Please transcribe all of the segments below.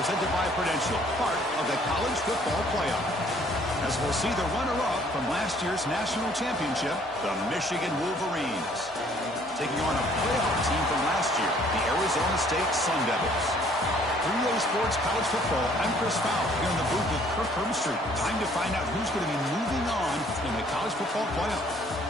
presented by Prudential, part of the college football playoff. As we'll see the runner-up from last year's national championship, the Michigan Wolverines, taking on a playoff team from last year, the Arizona State Sun Devils. 3A Sports College Football, I'm Chris Fowler here in the booth with Kirk Herbstreit. Time to find out who's going to be moving on in the college football playoff.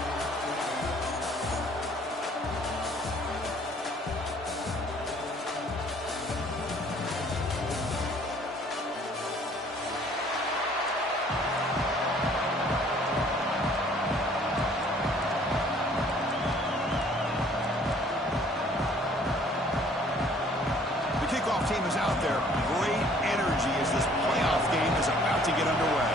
Team is out there. Great energy as this playoff game is about to get underway.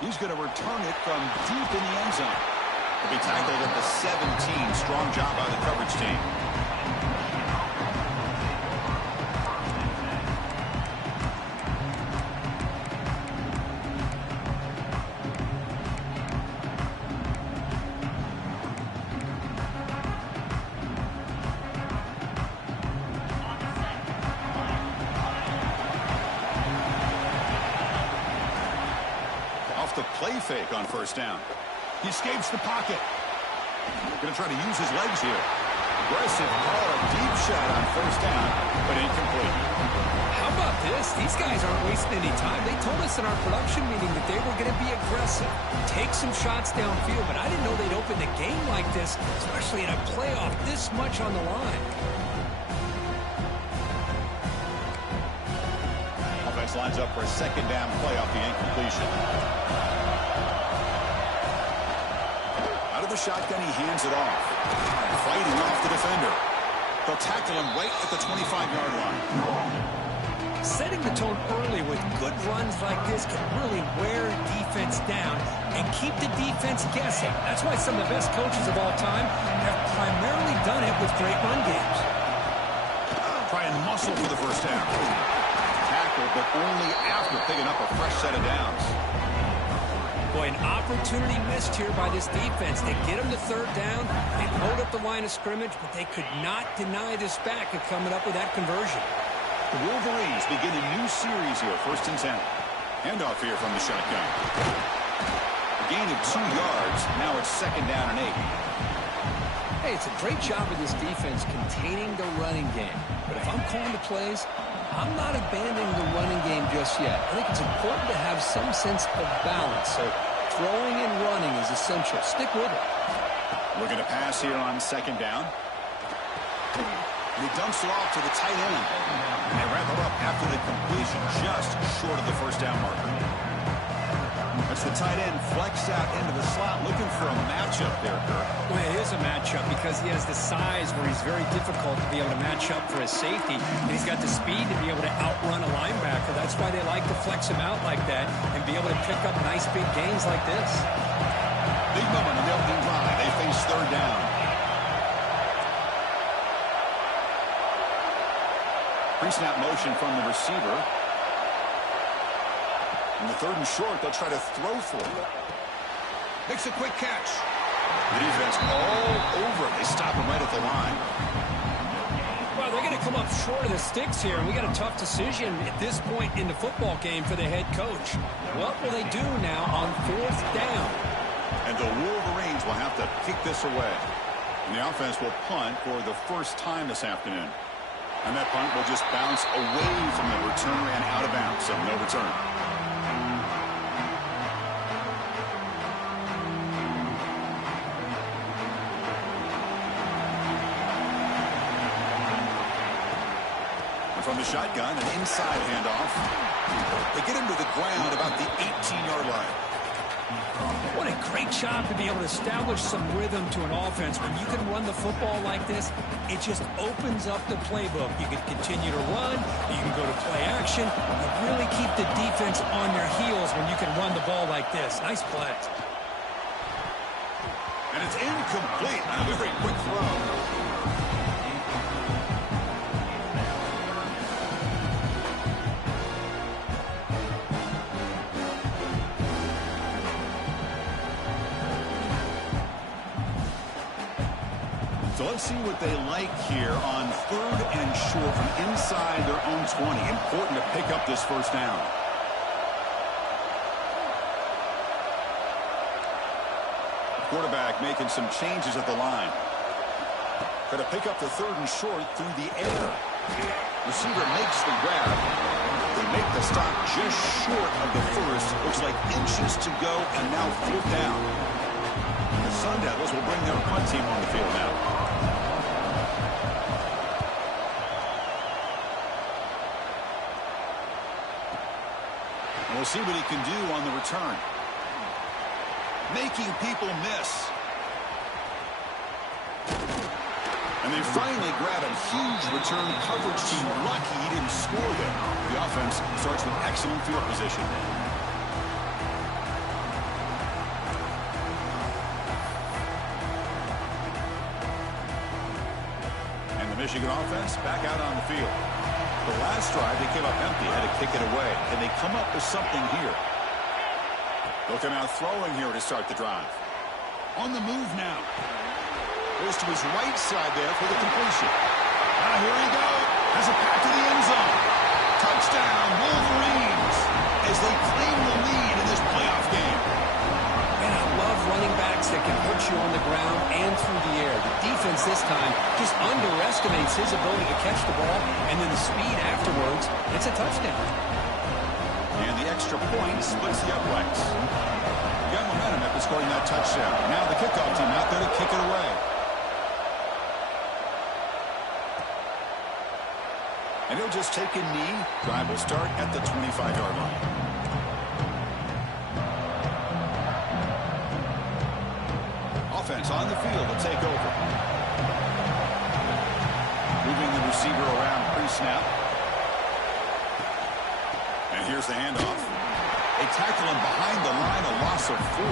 He's going to return it from deep in the end zone. He'll be tackled at the 17. Strong job by the coverage team. The play fake on first down. He escapes the pocket. Going to try to use his legs here. Aggressive call, a deep shot on first down, but incomplete. How about this? These guys aren't wasting any time. They told us in our production meeting that they were going to be aggressive, take some shots downfield, but I didn't know they'd open the game like this, especially in a playoff this much on the line. Offense lines up for a second down play off the incompletion. Out of the shotgun, he hands it off. Fighting off the defender. They'll tackle him right at the 25-yard line. Setting the tone early with good runs like this can really wear defense down and keep the defense guessing. That's why some of the best coaches of all time have primarily done it with great run games. Try and muscle for the first down. Tackle, but only after picking up a fresh set of downs. Boy, an opportunity missed here by this defense. They get him to third down. They hold up the line of scrimmage, but they could not deny this back of coming up with that conversion. The Wolverines begin a new series here, 1st and 10. Handoff here from the shotgun. A gain of 2 yards. Now it's 2nd down and 8. Hey, it's a great job of this defense containing the running game. But if I'm calling the plays, I'm not abandoning the running game just yet. I think it's important to have some sense of balance. So throwing and running is essential. Stick with it. Looking to pass here on 2nd down. And he dumps it off to the tight end. And they wrap it up after the completion, just short of the first down marker. That's the tight end flexed out into the slot, looking for a matchup there, Kirk. Well, it is a matchup because he has the size where he's very difficult to be able to match up for his safety. And he's got the speed to be able to outrun a linebacker. That's why they like to flex him out like that and be able to pick up nice big gains like this. Big moment on the opening drive. They face 3rd down. Pre-snap motion from the receiver. In the 3rd and short, they'll try to throw for it. Makes a quick catch. The defense all over it. They stop him right at the line. Well, they're going to come up short of the sticks here, and we got a tough decision at this point in the football game for the head coach. What will they do now on 4th down? And the Wolverines will have to kick this away. And the offense will punt for the first time this afternoon. And that punt will just bounce away from the return and out of bounds, so no return. From the shotgun, an inside handoff. They get him to the ground about the 18-yard line. What a great job to be able to establish some rhythm to an offense. When you can run the football like this, it just opens up the playbook. You can continue to run. You can go to play action. You really keep the defense on their heels when you can run the ball like this. Nice play. And it's incomplete. A very quick throw. They'll see what they like here on 3rd and short from inside their own 20. Important to pick up this first down. Quarterback making some changes at the line. Going to pick up the 3rd and short through the air. Receiver makes the grab. They make the stop just short of the first. Looks like inches to go, and now 4th down. The Sun Devils will bring their punt team on the field now. And we'll see what he can do on the return. Making people miss. And they finally grab a huge return coverage team. Lucky he didn't score there. The offense starts with excellent field position. And the Michigan offense back out on the field. The last drive, they came up empty, had to kick it away. Can they come up with something here? They'll come out throwing here to start the drive. On the move now. Goes to his right side there for the completion. Now here he goes. Has it back to the end zone. Touchdown, Wolverines, as they claim the lead in this playoff game. And I love running backs that can hurt you on the ground and through the air. The defense this time just underestimates his ability to catch the ball, and then the speed afterwards, it's a touchdown. And the extra point splits the uprights. Got momentum after scoring that touchdown. Now the kickoff team out there to kick it away. And he'll just take a knee. Drive will start at the 25-yard line. Offense on the field to take over. Moving the receiver around pre-snap. And here's the handoff. They tackle him behind the line, a loss of 4.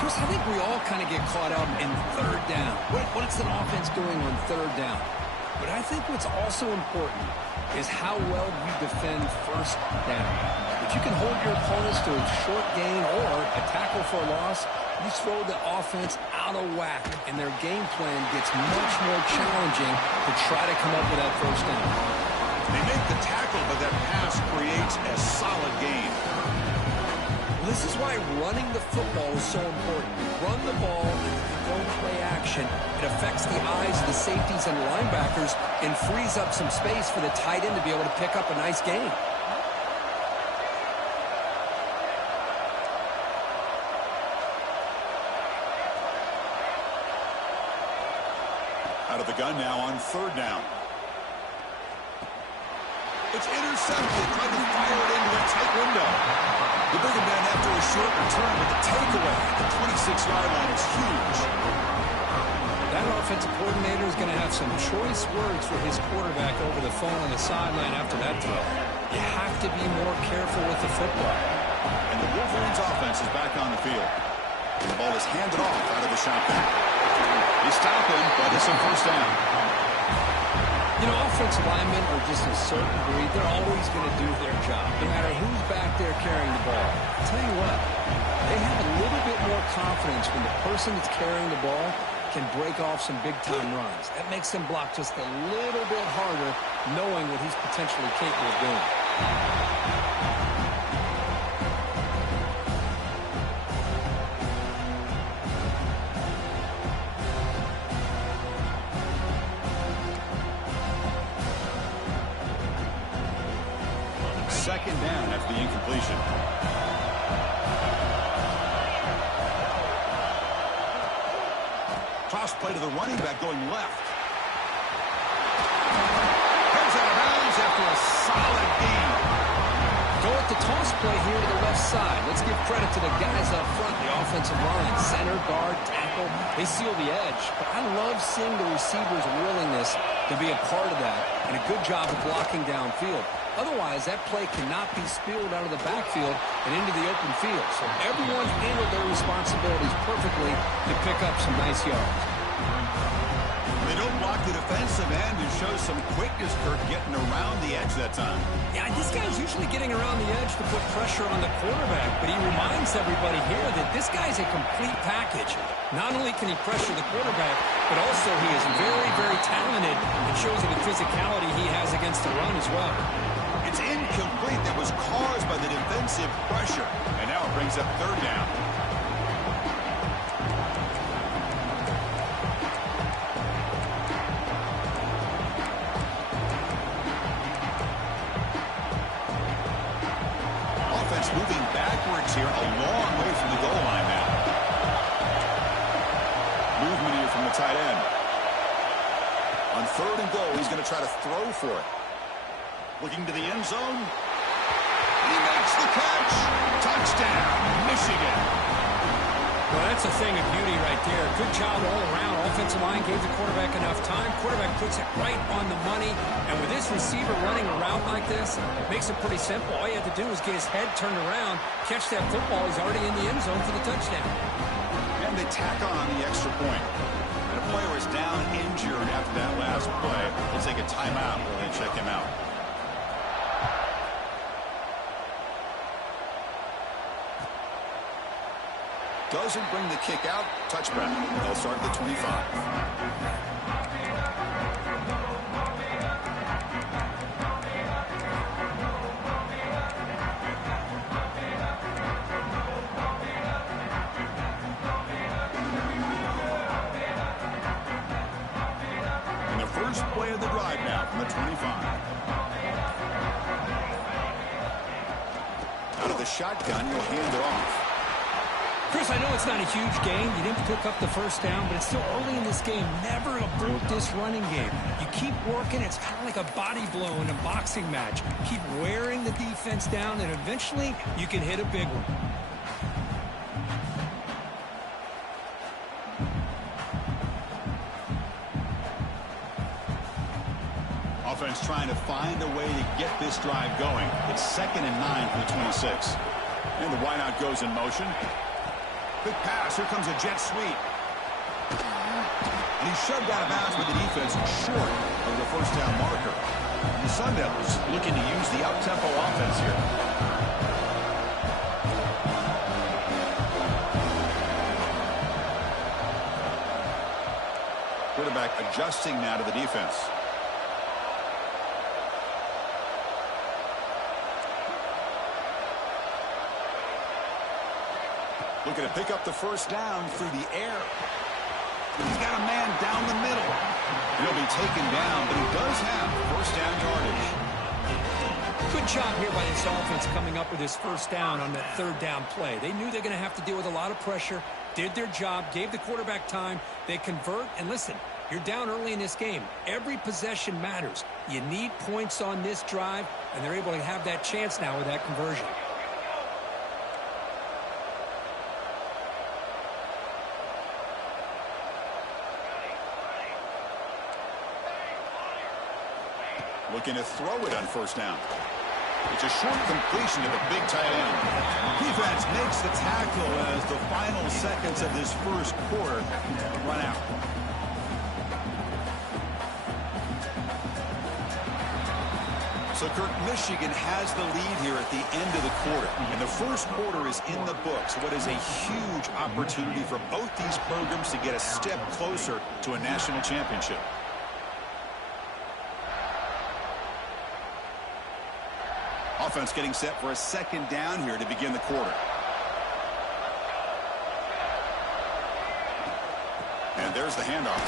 Chris, I think we all kind of get caught up in 3rd down. What's an offense doing on 3rd down? But I think what's also important is how well you defend 1st down. If you can hold your opponents to a short gain or a tackle for a loss, you throw the offense out of whack, and their game plan gets much more challenging to try to come up with that 1st down. They make the tackle, but that pass creates a solid gain. This is why running the football is so important. You run the ball, you don't play action. It affects the eyes of the safeties and linebackers and frees up some space for the tight end to be able to pick up a nice gain. Out of the gun now on 3rd down. It's intercepted, trying to fire it into a tight window. They bring him down after a short return, but the takeaway at the 26-yard line is huge. That offensive coordinator is going to have some choice words for his quarterback over the phone on the sideline after that throw. You have to be more careful with the football. And the Wolverines offense is back on the field. The ball is handed off out of the shotgun. They stop him, but it's a 1st down. You know, offensive linemen are just a certain breed. They're always going to do their job, no matter who's back there carrying the ball. I'll tell you what, they have a little bit more confidence when the person that's carrying the ball can break off some big-time runs. That makes them block just a little bit harder, knowing what he's potentially capable of doing. Second down after the incompletion. Toss play to the running back going left. Comes out of bounds after a solid gain. Go with the toss play here to the left side. Let's give credit to the guys up front, the offensive line. Center, guard, tackle, they seal the edge. But I love seeing the receiver's willingness to be a part of that and a good job of blocking downfield. Otherwise, that play cannot be spilled out of the backfield and into the open field. So everyone handled their responsibilities perfectly to pick up some nice yards. They don't block the defensive end and show some quickness, Kirk, getting around the edge that time. Yeah, this guy's usually getting around the edge to put pressure on the quarterback, but he reminds everybody here that this guy's a complete package. Not only can he pressure the quarterback, but also he is very, very talented and shows the physicality he has against the run as well. It's incomplete. That was caused by the defensive pressure, and now it brings up third down. Moving backwards here, a long way from the goal line now. Movement here from the tight end. On third and goal, he's going to try to throw for it. Looking to the end zone. He makes the catch. Touchdown, Michigan. Well, that's a thing of beauty right there. Good job all around. Offensive line gave the quarterback enough time. Quarterback puts it right on the money. And with this receiver running around like this, it makes it pretty simple. All you have to do is get his head turned around, catch that football. He's already in the end zone for the touchdown. And they tack on the extra point. And a player is down injured after that last play. We'll take a timeout while they check him out. Doesn't bring the kick out. Touchback. They'll start at the 25. And the first play of the drive now from the 25. Out of the shotgun, he'll hand it off. Chris, I know it's not a huge gain. You didn't pick up the first down, but it's still early in this game. Never abort this running game. You keep working. It's kind of like a body blow in a boxing match. Keep wearing the defense down, and eventually you can hit a big one. Offense trying to find a way to get this drive going. It's 2nd and 9 for the 26. And the wideout goes in motion. Big pass. Here comes a jet sweep. And he's shoved out of bounds with the defense short of the first down marker. And the Sun Devils looking to use the up-tempo offense here. Quarterback adjusting now to the defense. Looking to pick up the first down through the air. He's got a man down the middle. He'll be taken down, but he does have first down yardage. Good job here by this offense coming up with his first down on that third down play. They knew they're going to have to deal with a lot of pressure, did their job, gave the quarterback time. They convert, and listen, you're down early in this game. Every possession matters. You need points on this drive, and they're able to have that chance now with that conversion. Looking to throw it on first down. It's a short completion to the big tight end. Defense makes the tackle as the final seconds of this first quarter run out. So, Kirk, Michigan has the lead here at the end of the quarter. And the first quarter is in the books. What is a huge opportunity for both these programs to get a step closer to a national championship. Offense getting set for a second down here to begin the quarter. And there's the handoff.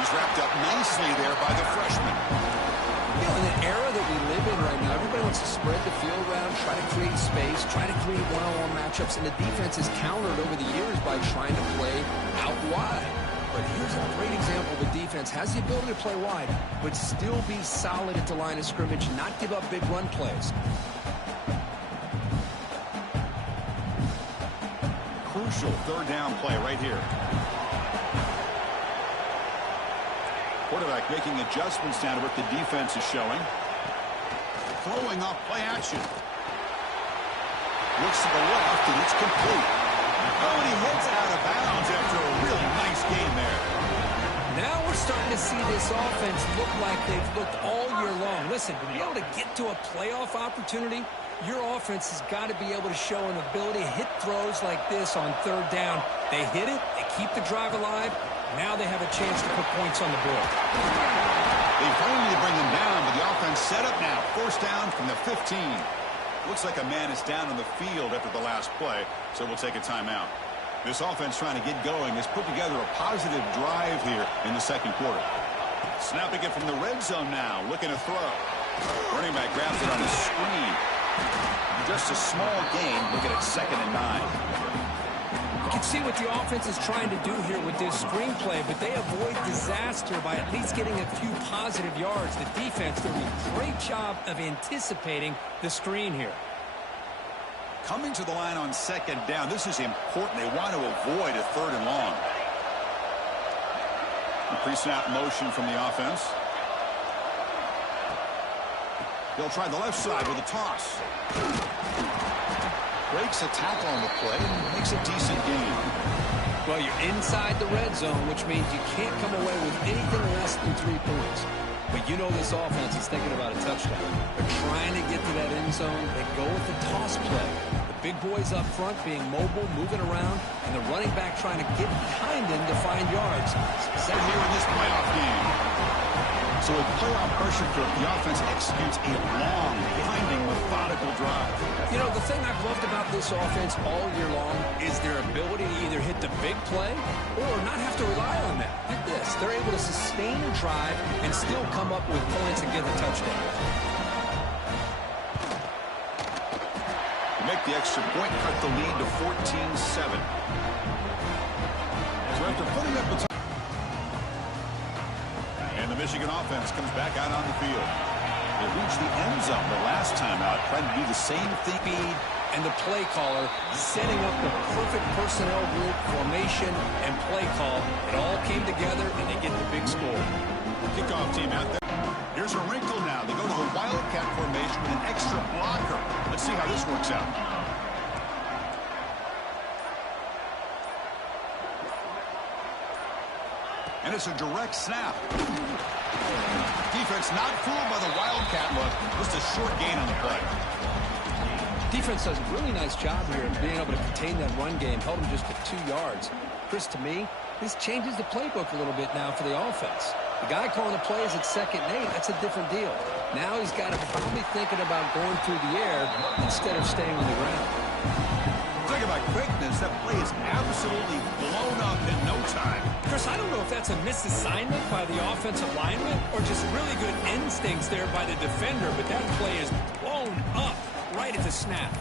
He's wrapped up nicely there by the freshman. You know, in the era that we live in right now, everybody wants to spread the field around, try to create space, try to create one-on-one matchups, and the defense is countered over the years by trying to play out wide. But here's a great example. The defense has the ability to play wide, but still be solid at the line of scrimmage, not give up big run plays. Crucial third down play right here. Quarterback making adjustments down to what the defense is showing. Throwing off play action. Looks to the left, and it's complete. Oh, and he hits out of bounds after a really nice game there. Now we're starting to see this offense look like they've looked all year long. Listen, to be able to get to a playoff opportunity, your offense has got to be able to show an ability to hit throws like this on third down. They hit it, they keep the drive alive. Now they have a chance to put points on the board. They finally bring them down, but the offense set up now. First down from the 15. Looks like a man is down on the field after the last play, so we'll take a timeout. This offense trying to get going has put together a positive drive here in the second quarter. Snapping it from the red zone now, looking to throw. Running back grabs it on a screen. Just a small gain, looking at 2nd and 9. You can see what the offense is trying to do here with this screenplay, but they avoid disaster by at least getting a few positive yards. The defense doing a great job of anticipating the screen here. Coming to the line on 2nd down, this is important. They want to avoid a 3rd and long. Pre-snap motion from the offense. They'll try the left side with a toss. Breaks a tackle on the play and makes a decent gain. Well, you're inside the red zone, which means you can't come away with anything less than 3 points. But you know this offense is thinking about a touchdown. They're trying to get to that end zone. They go with the toss play. The big boys up front being mobile, moving around, and the running back trying to get behind him to find yards. Set here in this playoff game. So with playoff pressure, the offense executes a long, binding, methodical drive. You know, the thing I've loved about this offense all year long is their ability to either hit the big play or not have to rely on that. Like this. They're able to sustain a drive and still come up with points and get a touchdown. To make the extra point, cut the lead to 14-7. So after putting up the the Michigan offense comes back out on the field. They reached the end zone the last time out, trying to do the same thing. Speed and the play caller setting up the perfect personnel group, formation, and play call. It all came together, and they get the big score. Kickoff team out there. Here's a wrinkle now. They go to the Wildcat formation with an extra blocker. Let's see how this works out. And it's a direct snap. Defense not fooled by the Wildcat look. Just a short gain on the play. Defense does a really nice job here of being able to contain that run game. Held them just to 2 yards. Chris, to me, this changes the playbook a little bit now for the offense. The guy calling the plays at 2nd and 8, that's a different deal. Now he's got to probably thinking about going through the air instead of staying on the ground. Talk about quickness. That play is absolutely blown up in no time. Chris, I don't know if that's a misassignment by the offensive lineman or just really good instincts there by the defender, but that play is blown up right at the snap.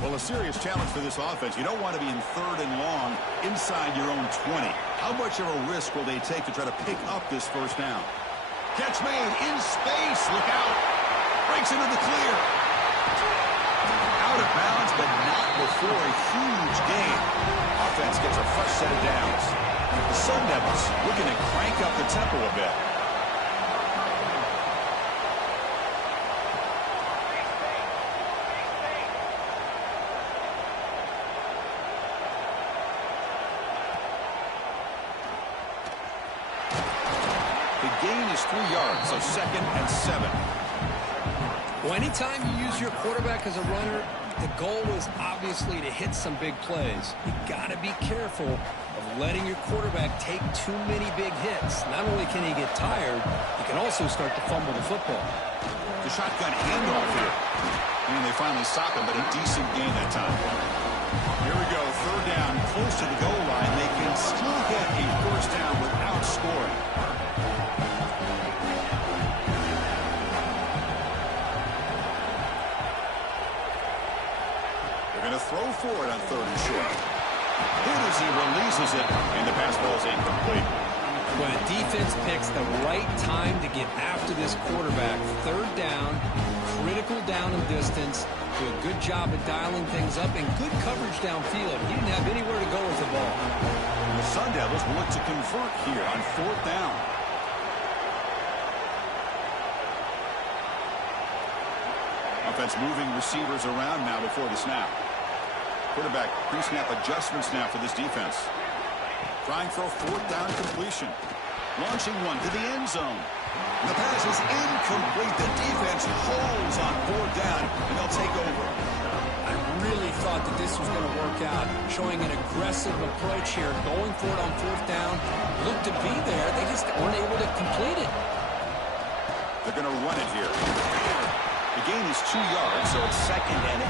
Well, a serious challenge for this offense. You don't want to be in 3rd and long inside your own 20. How much of a risk will they take to try to pick up this first down? Catch made in space. Look out. Breaks into the clear. Out of bounds, but not before a huge gain. Offense gets a fresh set of downs. The Sun Devils looking to crank up the tempo a bit. Gain is 3 yards, so 2nd and 7. Well, anytime you use your quarterback as a runner, the goal is obviously to hit some big plays. You got to be careful of letting your quarterback take too many big hits. Not only can he get tired, he can also start to fumble the football. The shotgun handoff here. And they finally stop him, but a decent gain that time. Here we go, 3rd down, close to the goal line. They can still get a first down without scoring. Going to throw for it on 3rd and short. Hit as he releases it, and the pass ball is incomplete. When a defense picks the right time to get after this quarterback, 3rd down, critical down and distance, do a good job of dialing things up, and good coverage downfield. He didn't have anywhere to go with the ball. The Sun Devils will look to convert here on 4th down. Offense moving receivers around now before the snap. Quarterback pre-snap adjustments now for this defense. Trying for a fourth down completion. Launching one to the end zone. The pass is incomplete. The defense holds on fourth down, and they'll take over. I really thought that this was going to work out, showing an aggressive approach here, going for it on fourth down. Looked to be there. They just weren't able to complete it. They're going to run it here. The gain is 2 yards, so it's 2nd and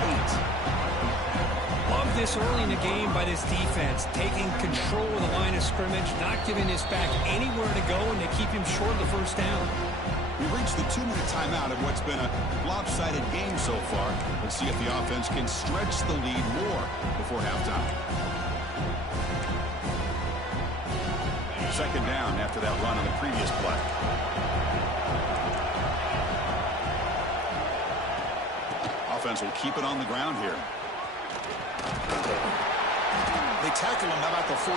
8. Love this early in the game by this defense, taking control of the line of scrimmage, not giving this back anywhere to go, and they keep him short of the first down. We've reached the 2-minute timeout of what's been a lopsided game so far. Let's see if the offense can stretch the lead more before halftime. 2nd down after that run on the previous play. Offense will keep it on the ground here. They tackle him about the 14.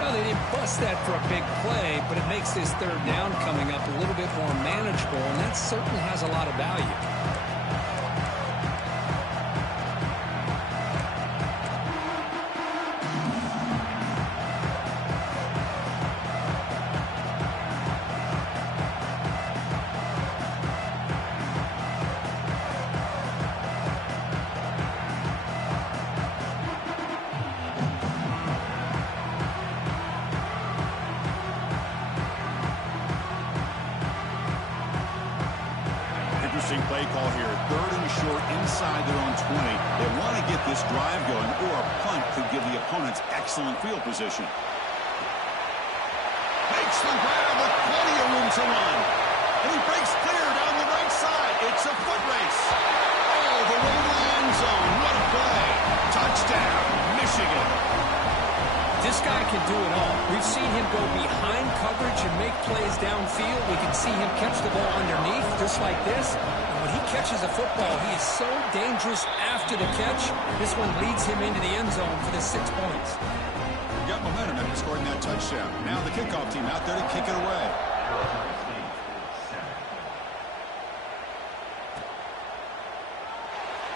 Well, they didn't bust that for a big play, but it makes this third down coming up a little bit more manageable, and that certainly has a lot of value. Play call here. 3rd and short inside their own 20. They want to get this drive going, or a punt could give the opponents excellent field position. Makes the grab with plenty of room to run. And he breaks clear down the right side. It's a foot race. Oh, the way to the end zone. What a play. Touchdown, Michigan. This guy can do it all. We've seen him go behind coverage and make plays downfield. We can see him catch the ball underneath just like this. And when he catches a football, he is so dangerous after the catch. This one leads him into the end zone for the 6 points. Got momentum after scoring that touchdown. Now the kickoff team out there to kick it away.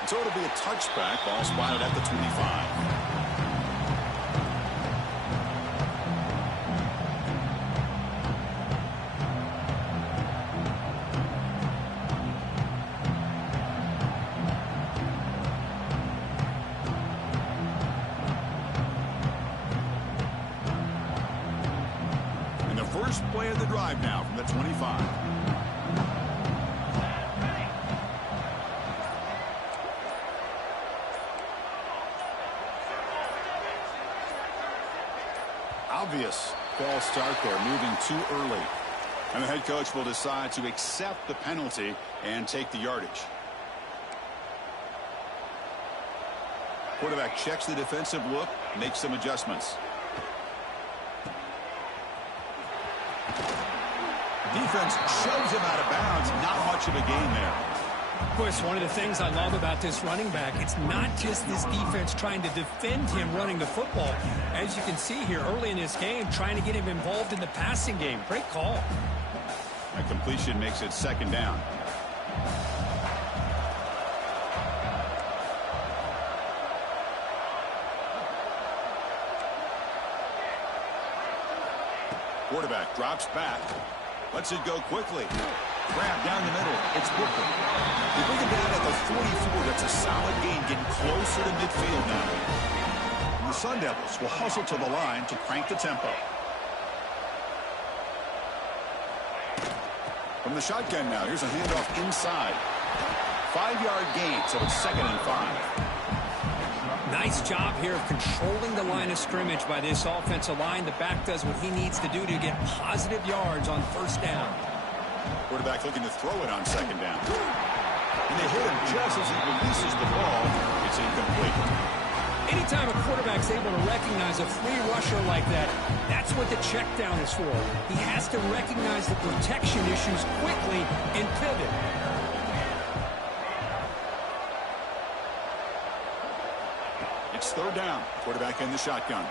So it'll be a touchback. Ball spotted at the 25. First play of the drive now from the 25. Obvious false start there, moving too early. And the head coach will decide to accept the penalty and take the yardage. Quarterback checks the defensive look, makes some adjustments. Defense shoves him out of bounds. Not much of a gain there. Of course, one of the things I love about this running back, it's not just this defense trying to defend him running the football. As you can see here early in this game, trying to get him involved in the passing game. Great call. That completion makes it 2nd down. Quarterback drops back. Lets it go quickly. Grab down the middle. It's Booker. They bring him down at the 44. That's a solid gain, getting closer to midfield now. And the Sun Devils will hustle to the line to crank the tempo. From the shotgun now, here's a handoff inside. 5-yard gain, so it's 2nd and 5. Nice job here of controlling the line of scrimmage by this offensive line. The back does what he needs to do to get positive yards on first down. Quarterback looking to throw it on 2nd down. And they hit him just as he releases the ball. It's incomplete. Anytime a quarterback's able to recognize a free rusher like that, that's what the check down is for. He has to recognize the protection issues quickly and pivot. It's 3rd down. Quarterback in the shotgun.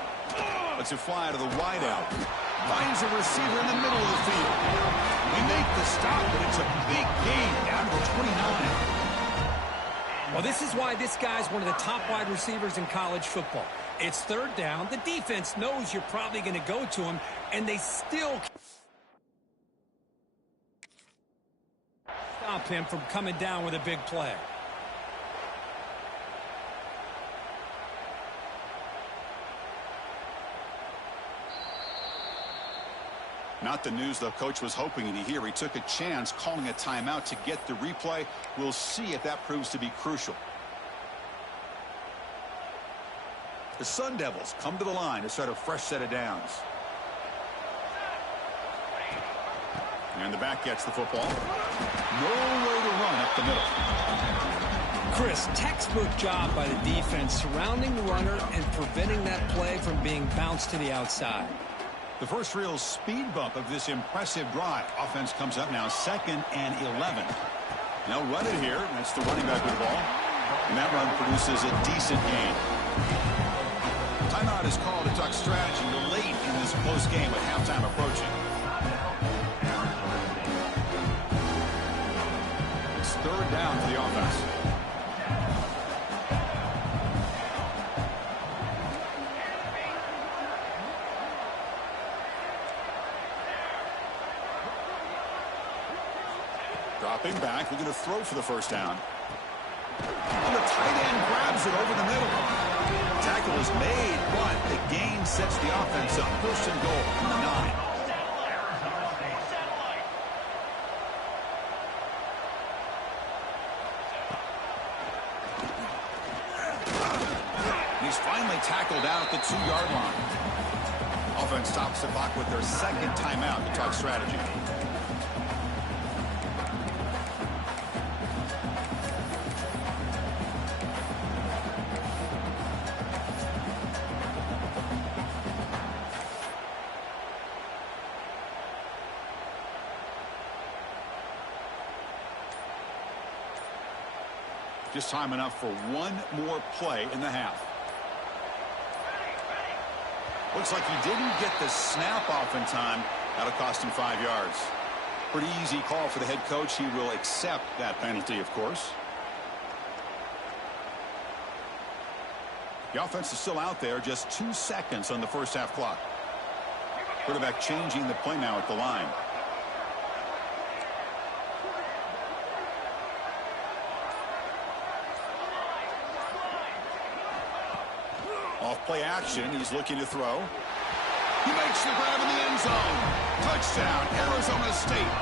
Lets it fly to the wide out. Finds a receiver in the middle of the field. We make the stop, but it's a big gain down to the 29. Well, this is why this guy's one of the top wide receivers in college football. It's third down. The defense knows you're probably going to go to him, and they still stop him from coming down with a big play. Not the news the coach was hoping to hear. He took a chance calling a timeout to get the replay. We'll see if that proves to be crucial. The Sun Devils come to the line to start a fresh set of downs. And the back gets the football. Nowhere to run up the middle. Chris, textbook job by the defense surrounding the runner and preventing that play from being bounced to the outside. The first real speed bump of this impressive drive. Offense comes up now 2nd and 11. They'll run it here. That's the running back with the ball. And that run produces a decent gain. Timeout is called to talk strategy late in this close game with halftime approaching. It's third down for the offense. Dropping back, looking to throw for the first down. And the tight end grabs it over the middle. Tackle is made, but the gain sets the offense up. First and goal from the 9. He's finally tackled down at the 2-yard line. Offense stops the clock with their second timeout to talk strategy. Just time enough for one more play in the half. Looks like he didn't get the snap off in time. That'll cost him 5 yards. Pretty easy call for the head coach. He will accept that penalty, of course. The offense is still out there. Just 2 seconds on the first half clock. Quarterback changing the play now at the line. Off play action. He's looking to throw. He makes the grab in the end zone. Touchdown, Arizona State.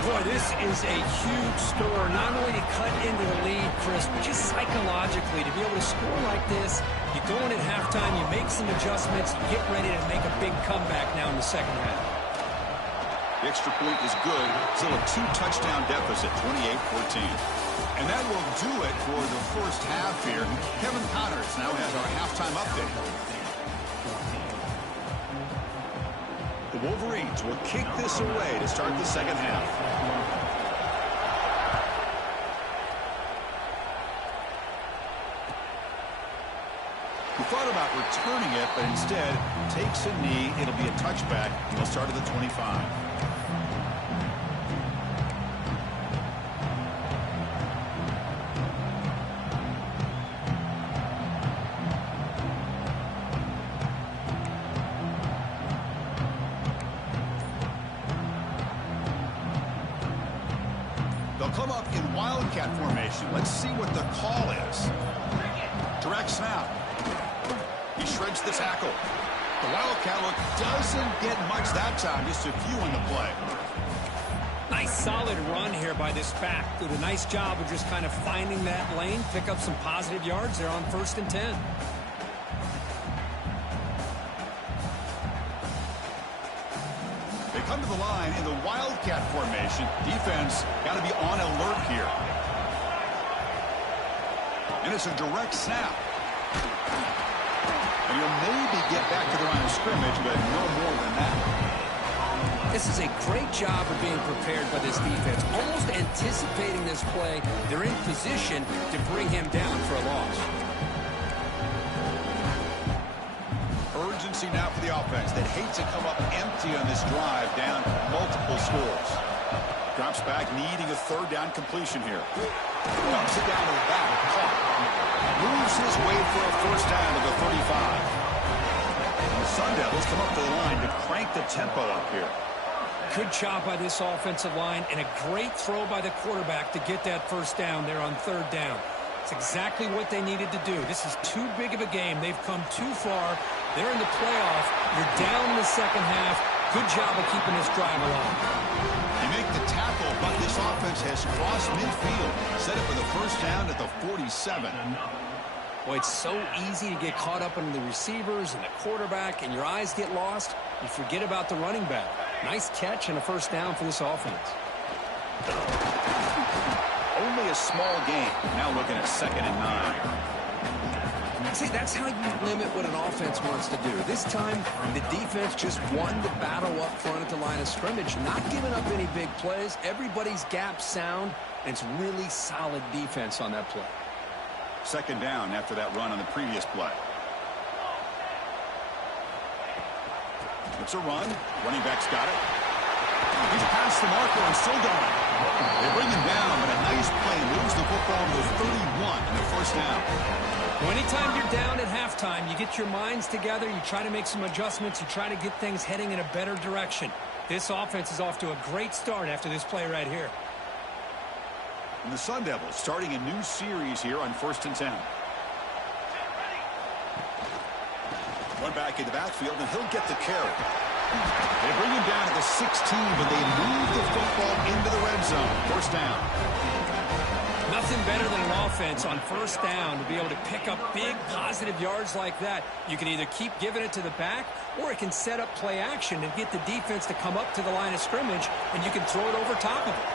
Boy, this is a huge score. Not only to cut into the lead, Chris, but just psychologically to be able to score like this. You go in at halftime, you make some adjustments, you get ready to make a big comeback now in the second half. The extra point is good. Still a 2-touchdown deficit, 28-14. And that will do it for the first half here. Kevin Connors now has our halftime update. The Wolverines will kick this away to start the second half. He thought about returning it, but instead takes a knee. It'll be a touchback. He'll start at the 25. Come up in wildcat formation. Let's see what the call is. Direct snap. He shreds the tackle. The wildcat look doesn't get much that time. Just a few in the play. Nice solid run here by this back. Did a nice job of just kind of finding that lane, pick up some positive yards there on 1st and 10. Come to the line in the wildcat formation. Defense got to be on alert here. And it's a direct snap. And he'll maybe get back to the line of scrimmage, but no more than that. This is a great job of being prepared by this defense. Almost anticipating this play. They're in position to bring him down for a loss. see now for the offense that hate to come up empty on this drive down multiple scores. Drops back, needing a third down completion here. Dumps it down to the back. Caught. Moves his way for a first down to the 35. And the Sun Devils come up to the line to crank the tempo up here. Good job by this offensive line and a great throw by the quarterback to get that first down there on third down. It's exactly what they needed to do. This is too big of a game. They've come too far. They're in the playoff. You're down in the second half. Good job of keeping this drive alive. You make the tackle, but this offense has crossed midfield. Set it for the first down at the 47. Boy, it's so easy to get caught up in the receivers and the quarterback, and your eyes get lost. You forget about the running back. Nice catch and a first down for this offense. Only a small gain. Now looking at 2nd and 9. See, that's how you limit what an offense wants to do. This time, the defense just won the battle up front at the line of scrimmage, not giving up any big plays. Everybody's gap sound, and it's really solid defense on that play. 2nd down after that run on the previous play. It's a run. Running back's got it. He's past the marker and still going. They bring him down, but a nice play moves the football to the 31 and the first down. Well, anytime you're down at halftime, you get your minds together, you try to make some adjustments, you try to get things heading in a better direction. This offense is off to a great start after this play right here. And the Sun Devils starting a new series here on 1st and 10. One back in the backfield, and he'll get the carry. They bring him down to the 16, but they move the football into the red zone. First down. Nothing better than an offense on first down to be able to pick up big positive yards like that. You can either keep giving it to the back, or it can set up play action and get the defense to come up to the line of scrimmage, and you can throw it over top of it.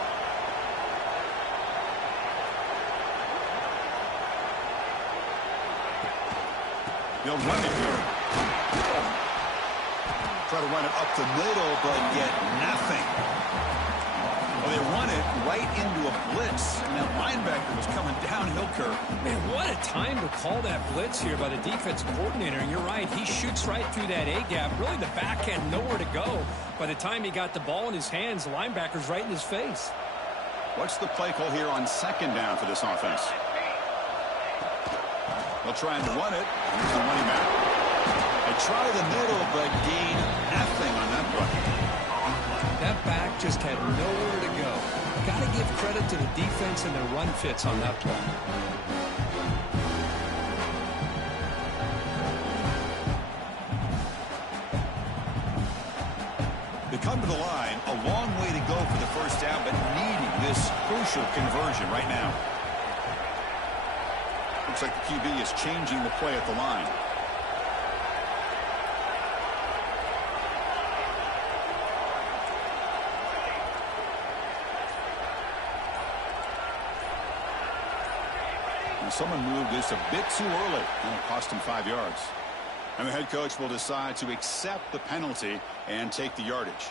They'll run it here. Try to run it up the middle, but get nothing. Well, they run it right into a blitz, and that linebacker was coming downhill curve. Man, what a time to call that blitz here by the defense coordinator. And you're right, he shoots right through that A-gap. Really, the back had nowhere to go. By the time he got the ball in his hands, the linebacker's right in his face. What's the play call here on 2nd down for this offense? They'll try and run it. Here's the running back. They try the middle, but gain nothing on that play. That back just had nowhere to go. Got to give credit to the defense and their run fits on that play. They come to the line, a long way to go for the first down, but needing this crucial conversion right now. Looks like the QB is changing the play at the line. And someone moved this a bit too early, and it cost him 5 yards. And the head coach will decide to accept the penalty and take the yardage.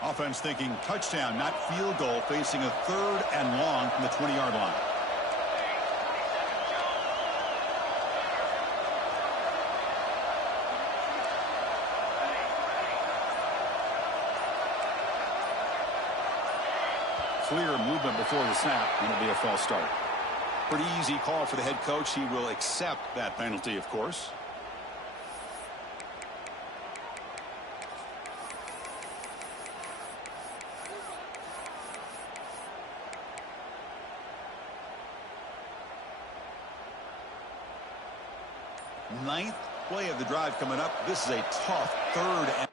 Offense thinking touchdown, not field goal, facing a 3rd and long from the 20-yard line. Clear movement before the snap, and it'll be a false start. Pretty easy call for the head coach. He will accept that penalty, of course. Ninth play of the drive coming up. This is a tough 3rd and